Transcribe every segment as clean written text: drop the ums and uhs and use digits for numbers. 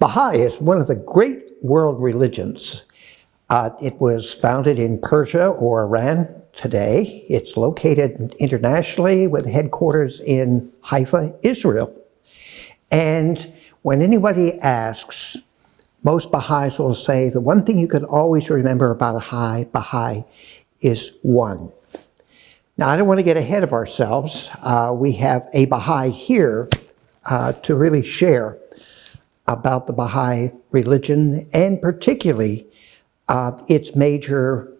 Baha'i is one of the great world religions. It was founded in Persia or Iran today. It's located internationally with headquarters in Haifa, Israel. And when anybody asks, most Baha'is will say the one thing you can always remember about a Baha'i is one. Now, I don't want to get ahead of ourselves. We have a Baha'i here to really share about the Baha'i religion and particularly its major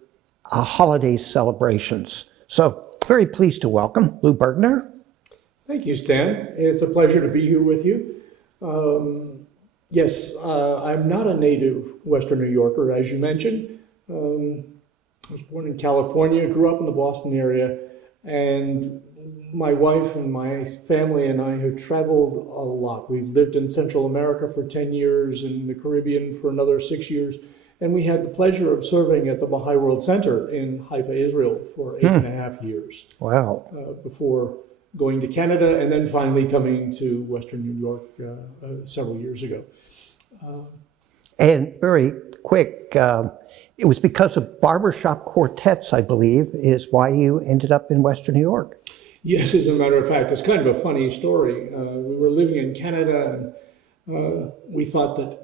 holiday celebrations. So, very pleased to welcome Lou Bergner. Thank you, Stan. It's a pleasure to be here with you. Yes, I'm not a native Western New Yorker, as you mentioned. I was born in California, grew up in the Boston area, and my wife and my family and I have traveled a lot. We've lived in Central America for 10 years, in the Caribbean for another 6 years, and we had the pleasure of serving at the Baha'i World Center in Haifa, Israel for 8.5 years. Wow. Before going to Canada and then finally coming to Western New York several years ago. And very quick, it was because of barbershop quartets, I believe, is why you ended up in Western New York. Yes, as a matter of fact, it's kind of a funny story. We were living in Canada and we thought that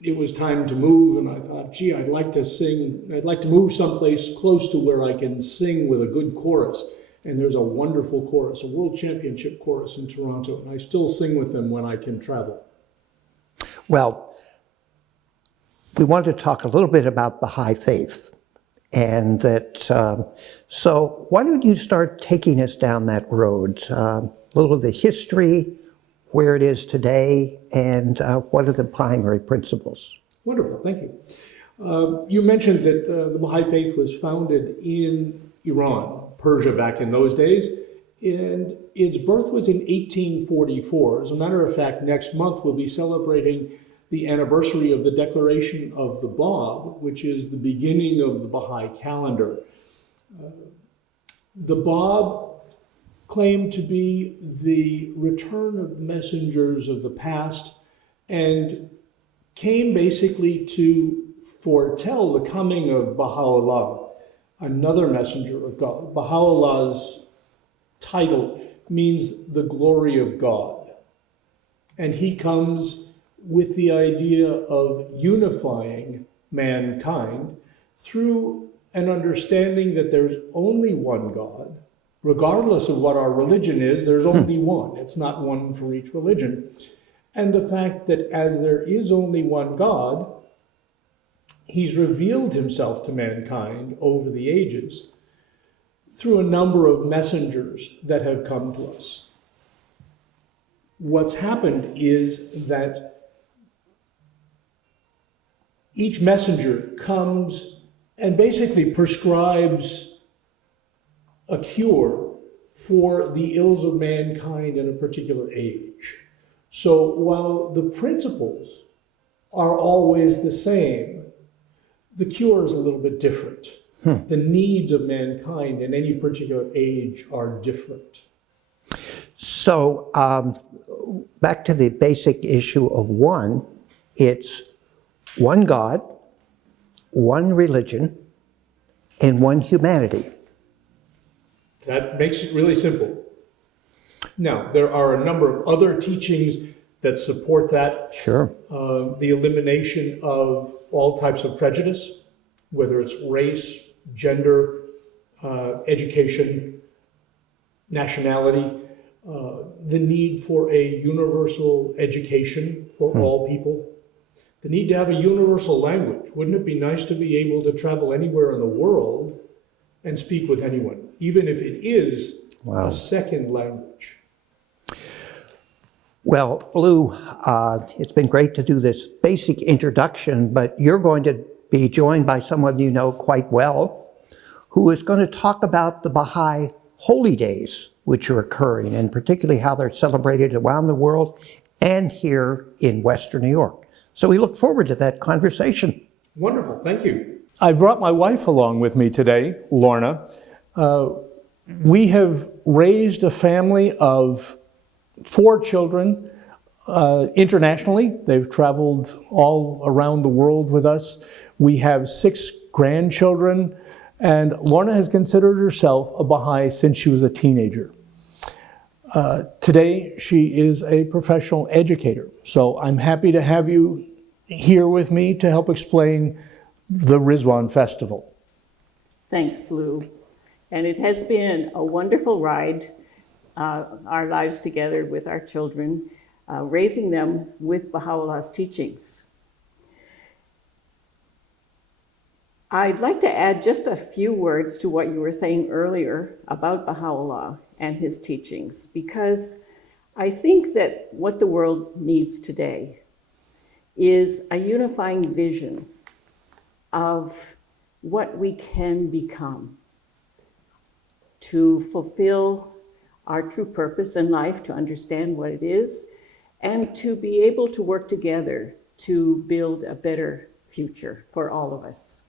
it was time to move, and I thought, gee, I'd like to move someplace close to where I can sing with a good chorus. And there's a wonderful chorus, a world championship chorus in Toronto, and I still sing with them when I can travel. Well, we wanted to talk a little bit about Baha'i faith. And that, so why don't you start taking us down that road? A little of the history, where it is today, and what are the primary principles? Wonderful, thank you. You mentioned that the Baha'i faith was founded in Iran, Persia back in those days, and its birth was in 1844. As a matter of fact, next month we'll be celebrating the anniversary of the declaration of the Bab, which is the beginning of the Baha'i calendar. The Bab claimed to be the return of messengers of the past and came basically to foretell the coming of Baha'u'llah, another messenger of God. Baha'u'llah's title means the glory of God. And he comes with the idea of unifying mankind through an understanding that there's only one God. Regardless of what our religion is, there's only one. It's not one for each religion. And the fact that as there is only one God, he's revealed himself to mankind over the ages through a number of messengers that have come to us. What's happened is that each messenger comes and basically prescribes a cure for the ills of mankind in a particular age. So while the principles are always the same, the cure is a little bit different. The needs of mankind in any particular age are different. So back to the basic issue of one, it's one God, one religion, and one humanity. That makes it really simple. Now, there are a number of other teachings that support that. Sure. The elimination of all types of prejudice, whether it's race, gender, education, nationality, the need for a universal education for all people, the need to have a universal language. Wouldn't it be nice to be able to travel anywhere in the world and speak with anyone, even if it is a second language? Well, Lou, it's been great to do this basic introduction, but you're going to be joined by someone you know quite well, who is going to talk about the Baha'i holy days, which are occurring, and particularly how they're celebrated around the world and here in Western New York. So we look forward to that conversation. Wonderful, thank you. I brought my wife along with me today, Lorna. We have raised a family of 4 children, internationally. They've traveled all around the world with us. We have 6 grandchildren, and Lorna has considered herself a Baha'i since she was a teenager. Today, she is a professional educator. So I'm happy to have you here with me to help explain the Rivdan Festival. Thanks, Lou. And it has been a wonderful ride, our lives together with our children, raising them with Baha'u'llah's teachings. I'd like to add just a few words to what you were saying earlier about Baha'u'llah and his teachings, because I think that what the world needs today is a unifying vision of what we can become to fulfill our true purpose in life, to understand what it is, and to be able to work together to build a better future for all of us.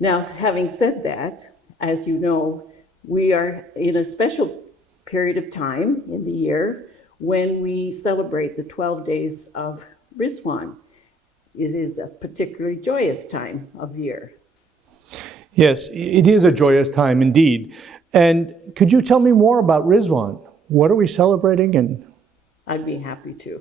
Now, having said that, as you know, we are in a special period of time in the year when we celebrate the 12 days of Rivdan. It is a particularly joyous time of year. Yes, it is a joyous time indeed. And could you tell me more about Rivdan? What are we celebrating? And I'd be happy to.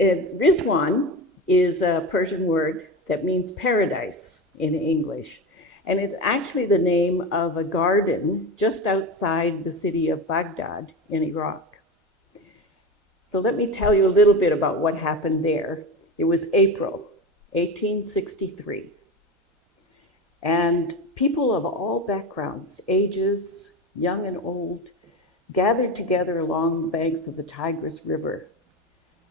Rivdan is a Persian word that means paradise in English. And it's actually the name of a garden just outside the city of Baghdad in Iraq. So let me tell you a little bit about what happened there. It was April 1863. And people of all backgrounds, ages, young and old, gathered together along the banks of the Tigris River.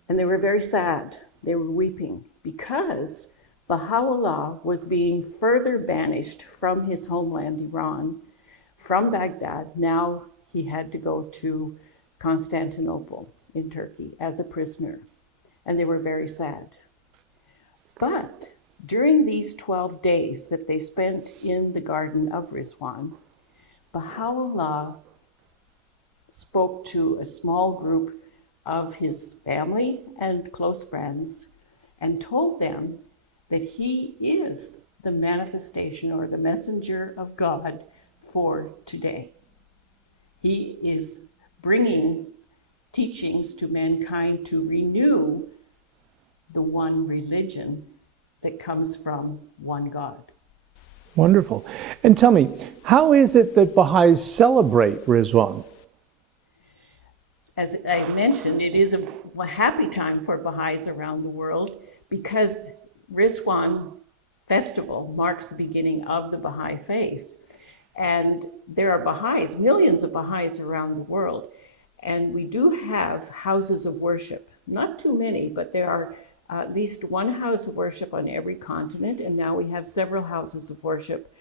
And they were very sad. They were weeping because Baha'u'llah was being further banished from his homeland, Iran, from Baghdad. Now he had to go to Constantinople in Turkey as a prisoner. And they were very sad. But during these 12 days that they spent in the Garden of Rivdan, Baha'u'llah spoke to a small group of his family and close friends and told them that he is the manifestation or the messenger of God for today. He is bringing teachings to mankind to renew the one religion that comes from one God. wonderful. And tell me, how is it that Baha'is celebrate Rivdan? As I mentioned, it is a happy time for Baha'is around the world because Rivdan festival marks the beginning of the Baha'i faith. And there are Baha'is, millions of Baha'is around the world. And we do have houses of worship. Not too many, but there are at least one house of worship on every continent. And now we have several houses of worship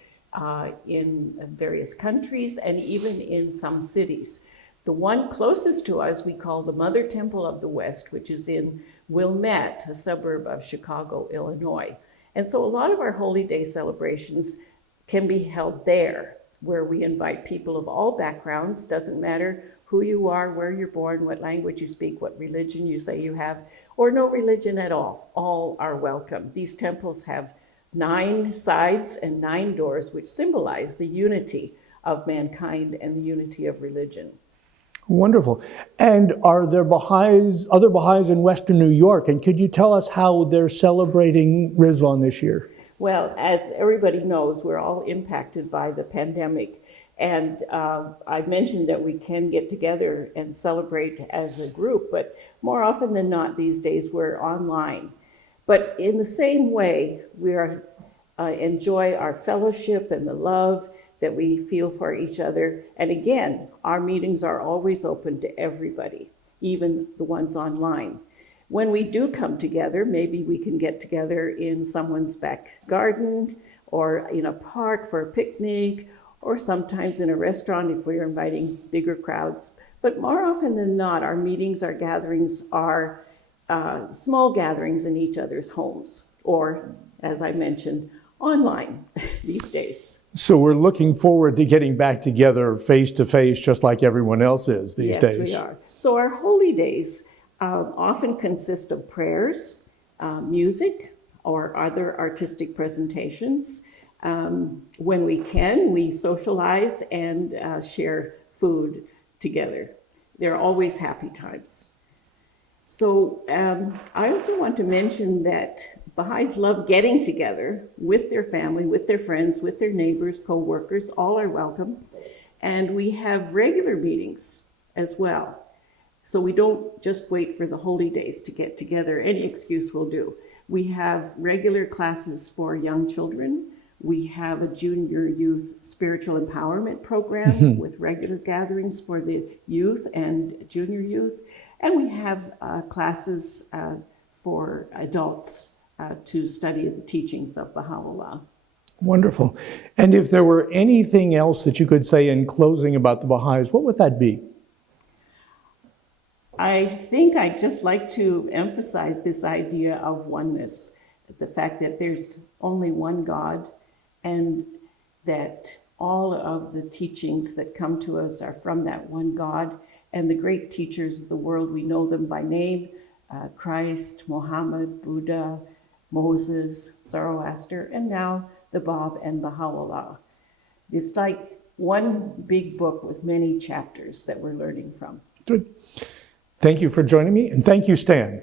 in various countries and even in some cities. The one closest to us we call the Mother Temple of the West, which is in Wilmette, a suburb of Chicago, Illinois. And so a lot of our Holy Day celebrations can be held there, where we invite people of all backgrounds. Doesn't matter who you are, where you're born, what language you speak, what religion you say you have, or no religion at all. All are welcome. These temples have 9 sides and 9 doors, which symbolize the unity of mankind and the unity of religion. Wonderful. And are there Baha'is, other Baha'is in Western New York? And could you tell us how they're celebrating Rivdan this year? Well, as everybody knows, we're all impacted by the pandemic. And I mentioned that we can get together and celebrate as a group, but more often than not these days we're online. But in the same way, we enjoy our fellowship and the love that we feel for each other. And again, our meetings are always open to everybody, even the ones online. When we do come together, maybe we can get together in someone's back garden or in a park for a picnic, or sometimes in a restaurant if we're inviting bigger crowds. But more often than not, our meetings, our gatherings are small gatherings in each other's homes, or as I mentioned, online these days. So we're looking forward to getting back together face to face, just like everyone else is these days. Yes, we are. So our holy days often consist of prayers, music, or other artistic presentations. When we can, we socialize and share food together. They're always happy times. So I also want to mention that Baha'is love getting together with their family, with their friends, with their neighbors, co-workers. All are welcome. And we have regular meetings as well. So we don't just wait for the holy days to get together. Any excuse will do. We have regular classes for young children. We have a junior youth spiritual empowerment program with regular gatherings for the youth and junior youth. And we have classes for adults to study the teachings of Baha'u'llah. Wonderful. And if there were anything else that you could say in closing about the Baha'is, what would that be? I think I'd just like to emphasize this idea of oneness, the fact that there's only one God, and that all of the teachings that come to us are from that one God. And the great teachers of the world, we know them by name, Christ, Muhammad, Buddha, Moses, Zoroaster, and now the Bab and Baha'u'llah. It's like one big book with many chapters that we're learning from. Good. Thank you for joining me, and thank you, Stan.